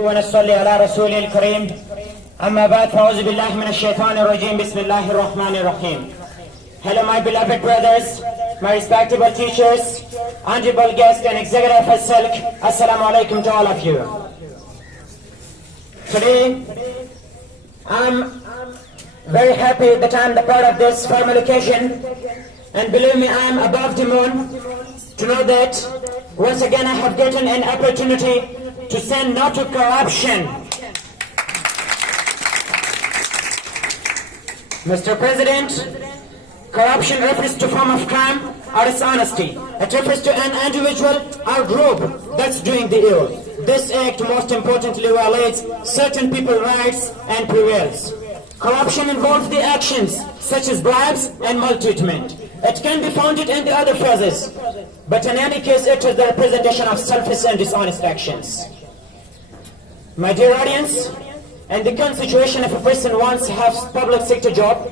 ونصلي على رسول الكريم أما بعد فأعوذ بالله من الشيطان الرجيم بسم الله الرحمن الرحيم. Hello my beloved brothers, my respectable teachers, honorable guests and executive of Silk. Assalamu alaikum to all of you. Today I'm very happy that I'm the part of this formal occasion, and believe me, I'm above the moon to know that once again I have gotten an opportunity to say no to corruption. Mr. President, corruption refers to form of crime or dishonesty. It refers to an individual or group that's doing the ill. This act most importantly violates certain people's rights and prevails. Corruption involves the actions such as bribes and maltreatment. It can be founded in the other phases, but in any case it is the representation of selfish and dishonest actions. My dear audience, in the current situation, if a person wants to have public sector job,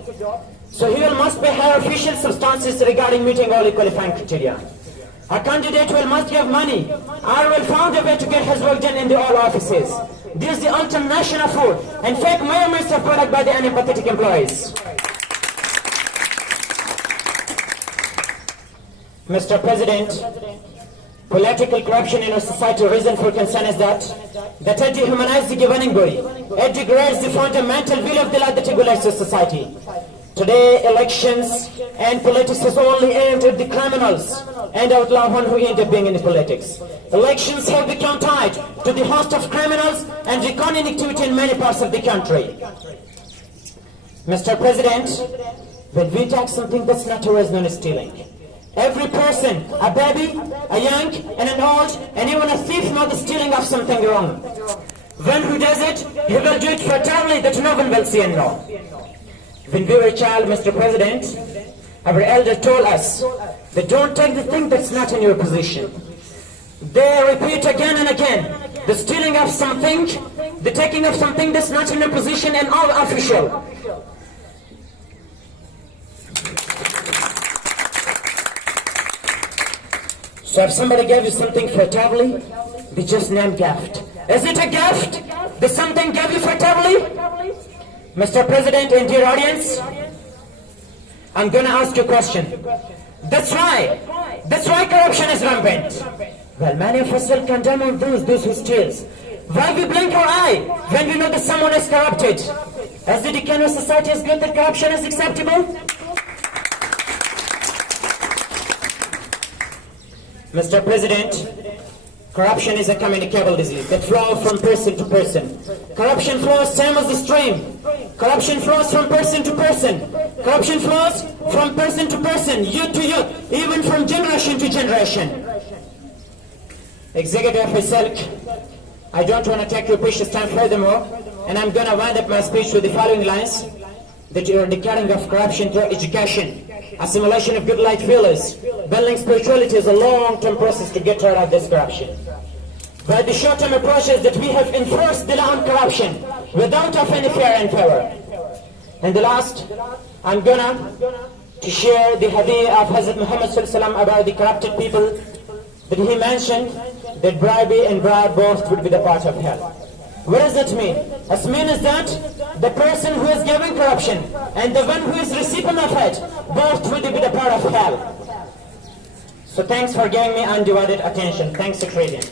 so he must pay higher official substances regarding meeting all the qualifying criteria. A candidate will must give money or will find a way to get his work done in the all offices. This is the ultimate national fraud and fake measurements of product by the unempathetic employees. Mr. President, political corruption in our society, reason for concern is that it dehumanizes the governing body. It degrades the fundamental will of the law that regulates the society. Today, elections and politics is only aimed at the criminals and outlaw one who end up being in the politics. Elections have become tied to the host of criminals and reckoning activity in many parts of the country. Mr. President, when we tax something that's not ours, known as stealing. Every person, a baby, a young, and an old, and even a thief knows the stealing of something wrong. When who does it, he will do it fraternally that no one will see and know. When we were a child, Mr. President, our elders told us that don't take the thing that's not in your position. They repeat again and again, the stealing of something, the taking of something that's not in your position and all official. So if somebody gave you something fraternally, they just name gift. Is it a gift that something gave you fraternally? Mr. President and dear audience, I'm going to ask you a question. That's why corruption is rampant. Well, many of us will condemn on those who steal. Why we blink our eye when we know that someone is corrupted? As the decay of society is good that corruption is acceptable? Mr. President, corruption is a communicable disease that flows from person to person. Corruption flows same as the stream. Corruption flows from person to person. Corruption flows from person to person, youth to youth, even from generation to generation. Executive Silk, I don't want to take your precious time furthermore, and I'm going to wind up my speech with the following lines. That you are declaring of corruption through education, assimilation of good light feelers, building spirituality is a long-term process to get rid of this corruption. But the short-term approach is that we have enforced the law on corruption without of any fear and favor. And the last, I'm gonna to share the hadith of Hazrat Muhammad ﷺ about the corrupted people, that he mentioned that bribery and bribe both would be the part of hell. What does that mean? It means that the person who is giving corruption and the one who is recipient of it, both will be the part of hell. So thanks for giving me undivided attention. Thanks, Secretariat.